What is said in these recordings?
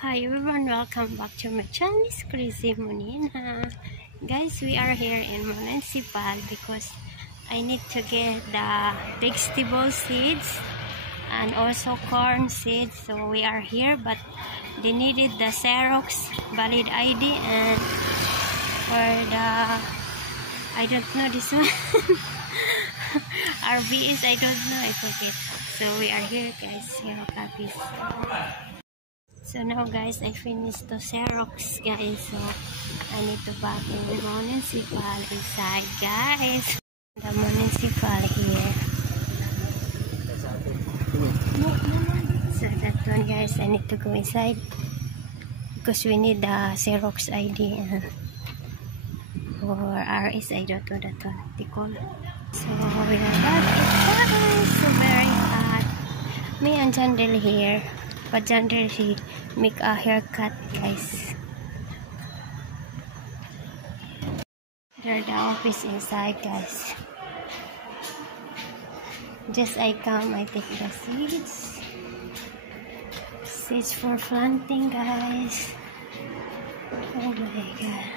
Hi everyone, welcome back to my channel. It's Crazy Monina. Guys, we are here in Municipal because I need to get the vegetable seeds and also corn seeds. So we are here, but they needed the Xerox valid ID and for the, I don't know this one. RBS, I don't know, I forget. So we are here guys, zero copies. So now guys, I finished the Xerox guys, so I need to back in the Municipal inside guys. The Municipal here. So that one guys, I need to go inside because we need the Xerox ID and for RS, I don't know that one they call. So we are back guys, so very hot. Me and Jandel here. But Jandel, she make a haircut guys. There the office inside guys. Just I come, I take the seeds. Seeds for planting guys. Oh my god.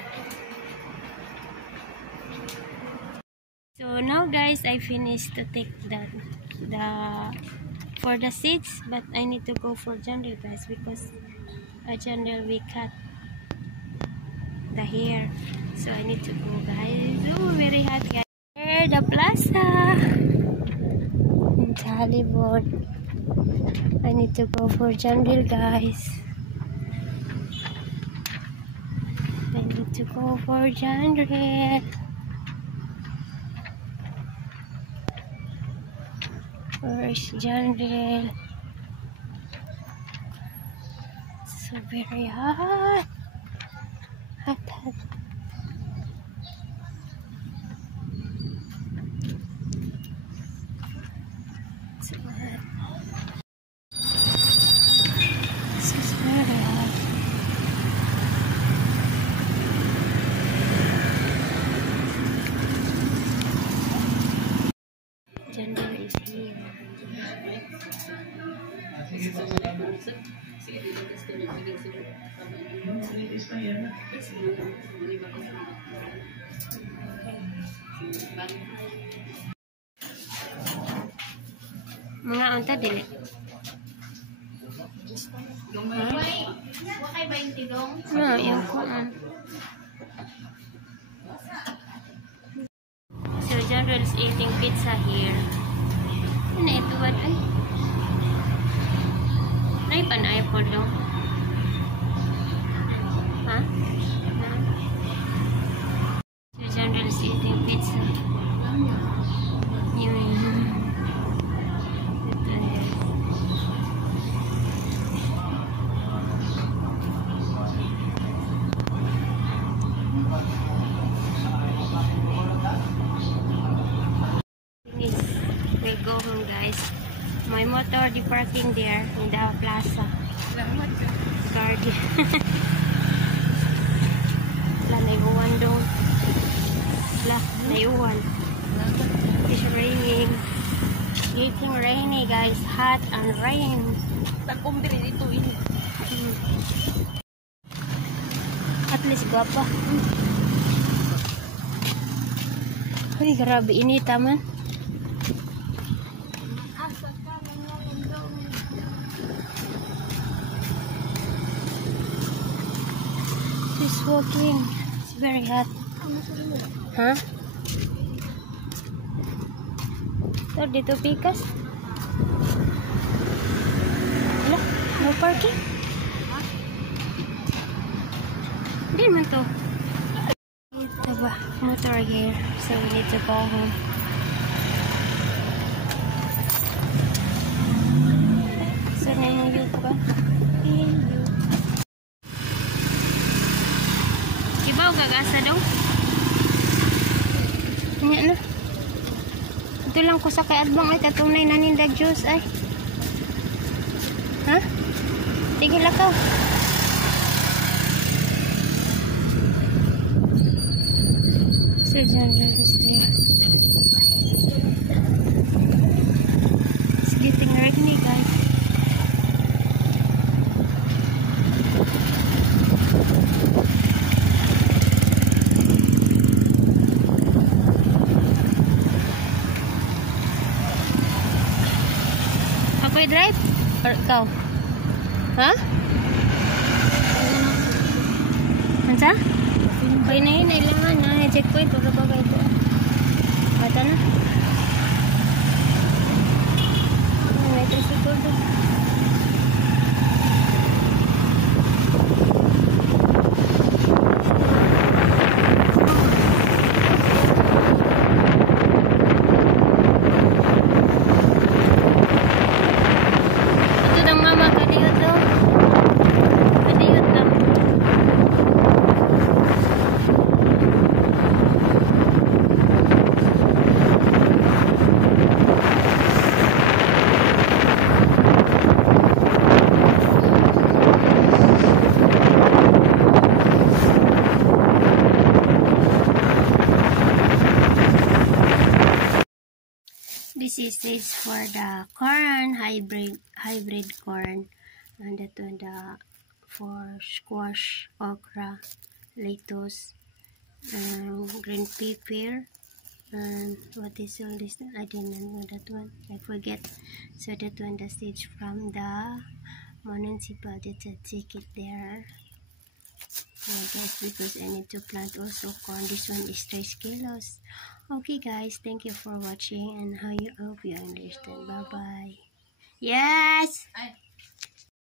So now guys, I finished to take the for the seeds, but I need to go for Jandel guys because Jandel we cut the hair, so I need to go guys. Oh, very hot guys. Here the plaza in Talibot. I need to go for Jandel guys. I need to go for Jandel. Where's Jandel? So very hot. Hot. So hot. This is very hot. Jandel is here. Mga unta dili. Wakay 20 dong. No, yung So Jandel is eating pizza here. Ano ito ba ay? Nay pa na apple dong. Ha? So Jandel is eating pizza. We go home guys. My motor the parking there in the plaza. Guardian. La naiuwan dong. La naiuwan. It's raining. Getting rainy guys. Hot and rain. Tagumbili dito ini. At least guapa. Uy, grabe inita man. She's walking. It's very hot. Huh? So, dito pikas? Wala, no parking? Hindi man to. Ito ba? Motor here. So, we need to go home. So, nangyayot ba? Ibaw gagasa daw. Kanya na. Ito lang ko sa kay Adbang ay tatunay na nindag juice ay. Ha? Tigil ako. So Jandel is there. It's getting rainy guys. may drive? Or ikaw? Ha? Ansa? Kaya na yun, kailangan na. Checkpoint, wala ba kayo ito? Ata na. May tricycle doon. This is seeds for the corn, hybrid corn, and that one for squash, okra, lettuce, green pepper, and what is all this? I didn't know that one. I forget. So that one the seeds from the municipal. That's a ticket there. Guys, because I need to plant also corn. This one is 3 kilos. Okay guys, thank you for watching, and I hope you understand. Bye bye. Yes.